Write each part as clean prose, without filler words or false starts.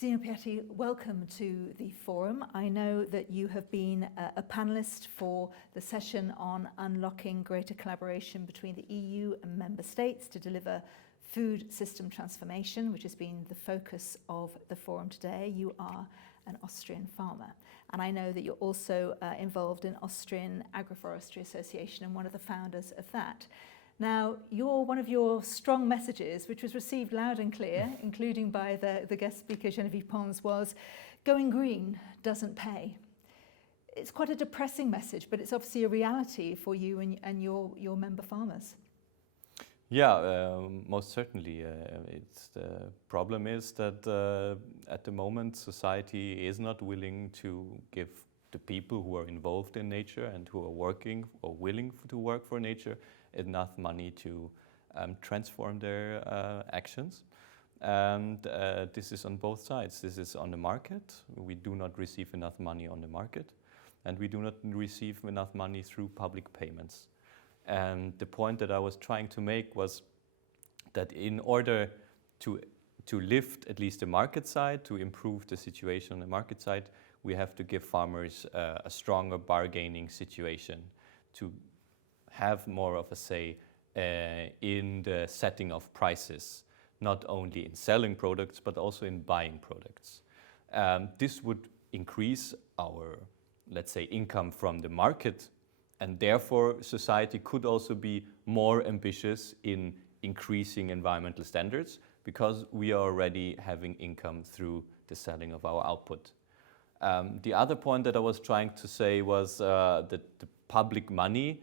Zeno Piatti, welcome to the forum. I know that you have been a panellist for the session on unlocking greater collaboration between the EU and member states to deliver food system transformation, which has been the focus of the forum today. You are an Austrian farmer, and I know that you're also involved in Austrian Agroforestry Association and one of the founders of that. Now, one of your strong messages, which was received loud and clear, including by the guest speaker, Genevieve Pons, was going green doesn't pay. It's quite a depressing message, but it's obviously a reality for you and your member farmers. Yeah, most certainly. The problem is that at the moment society is not willing to give the people who are involved in nature and who are working or willing to work for nature enough money to transform their actions. And this is on both sides. This is on the market. We do not receive enough money on the market, and we do not receive enough money through public payments. And the point that I was trying to make was that in order to lift at least the market side, to improve the situation on the market side, we have to give farmers a stronger bargaining situation, to have more of a say in the setting of prices, not only in selling products, but also in buying products. This would increase our, let's say, income from the market, and therefore society could also be more ambitious in increasing environmental standards, because we are already having income through the selling of our output. The other point that I was trying to say was that the public money,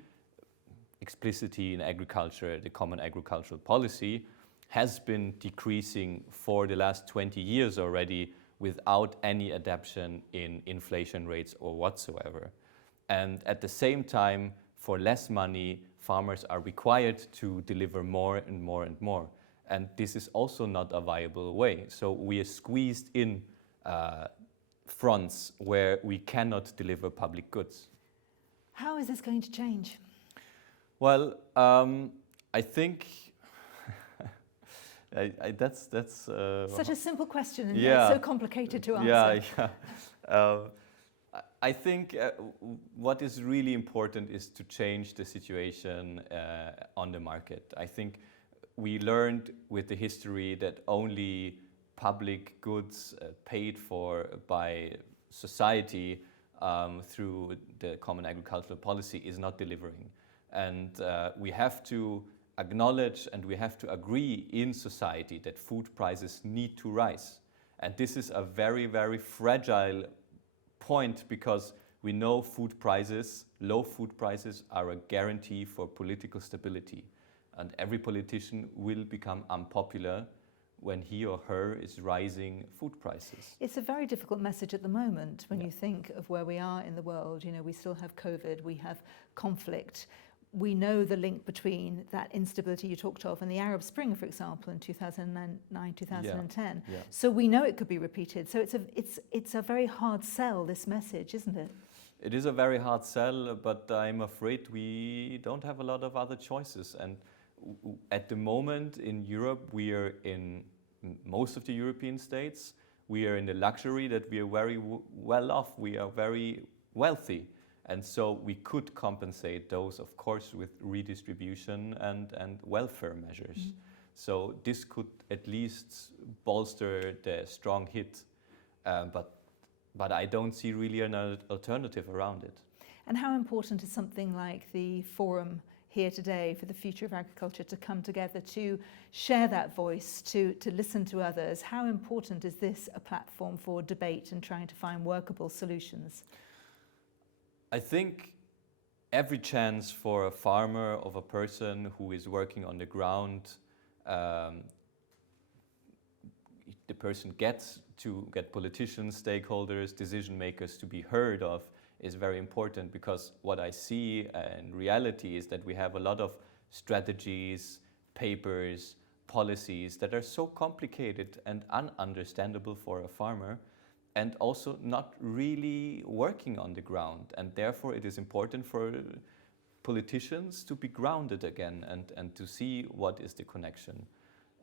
explicitly in agriculture, the Common Agricultural Policy, has been decreasing for the last 20 years already without any adaptation in inflation rates or whatsoever. And at the same time, for less money, farmers are required to deliver more and more and more. And this is also not a viable way. So we are squeezed in fronts where we cannot deliver public goods. How is this going to change? Well, I think that's such a simple question, and yeah, it's so complicated to answer. Yeah. I think what is really important is to change the situation on the market. I think we learned with the history that only public goods paid for by society through the Common Agricultural Policy is not delivering. And we have to acknowledge and we have to agree in society that food prices need to rise. And this is a very, very fragile point, because we know food prices, low food prices, are a guarantee for political stability. And every politician will become unpopular when he or her is rising food prices. It's a very difficult message at the moment when you think of where we are in the world. You know, we still have COVID, we have conflict. We know the link between that instability you talked of and the Arab Spring, for example, in 2009, 2010. Yeah. So we know it could be repeated. So it's a very hard sell, this message, isn't it? It is a very hard sell, but I'm afraid we don't have a lot of other choices. And at the moment in Europe, we are in most of the European states, we are in the luxury that we are very well off, we are very wealthy. And so we could compensate those, of course, with redistribution and welfare measures. Mm-hmm. So this could at least bolster the strong hit, but I don't see really an alternative around it. And how important is something like the forum here today for the future of agriculture to come together, to share that voice, to listen to others? How important is this a platform for debate and trying to find workable solutions? I think every chance for a farmer, of a person who is working on the ground, the person gets to get politicians, stakeholders, decision makers to be heard of, is very important, because what I see in reality is that we have a lot of strategies, papers, policies that are so complicated and ununderstandable for a farmer, and also not really working on the ground. And therefore it is important for politicians to be grounded again and to see what is the connection.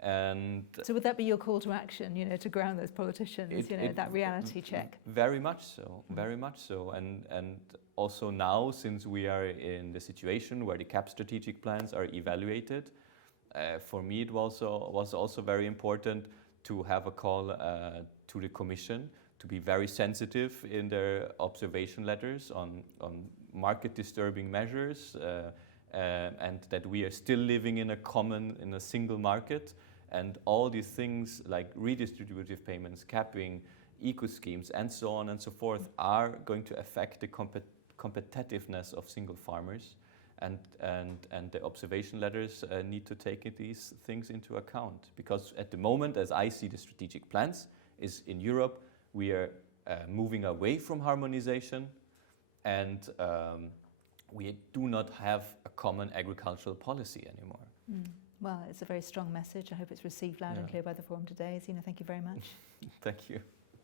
And so would that be your call to action, you know, to ground those politicians, that reality check? Very much so, very much so. And also now, since we are in the situation where the CAP strategic plans are evaluated, for me it was also very important to have a call to the Commission to be very sensitive in their observation letters on market disturbing measures, and that we are still living in a single market, and all these things like redistributive payments, capping, eco schemes, and so on and so forth are going to affect the competitiveness of single farmers, and the observation letters need to take these things into account, because at the moment, as I see the strategic plans, is in Europe we are moving away from harmonization, and we do not have a common agricultural policy anymore. Well, it's a very strong message. I hope it's received loud and clear by the Forum today. Zeno, thank you very much. Thank you.